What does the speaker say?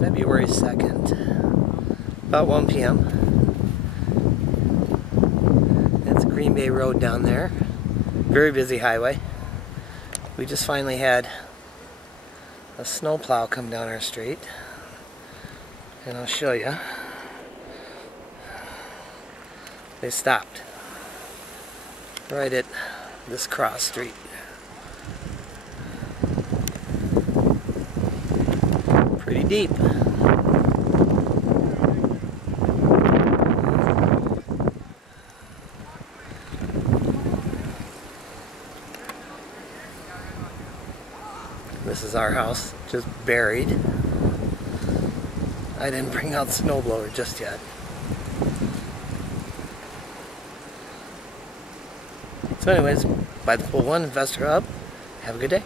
February 2nd, about 1 p.m. That's Green Bay Road down there. Very busy highway. We just finally had a snowplow come down our street, and I'll show you. They stopped right at this cross street. Pretty deep. This is our house, just buried. I didn't bring out the snowblower just yet. So anyways, buy the Pool 1 Investor Hub. Have a good day.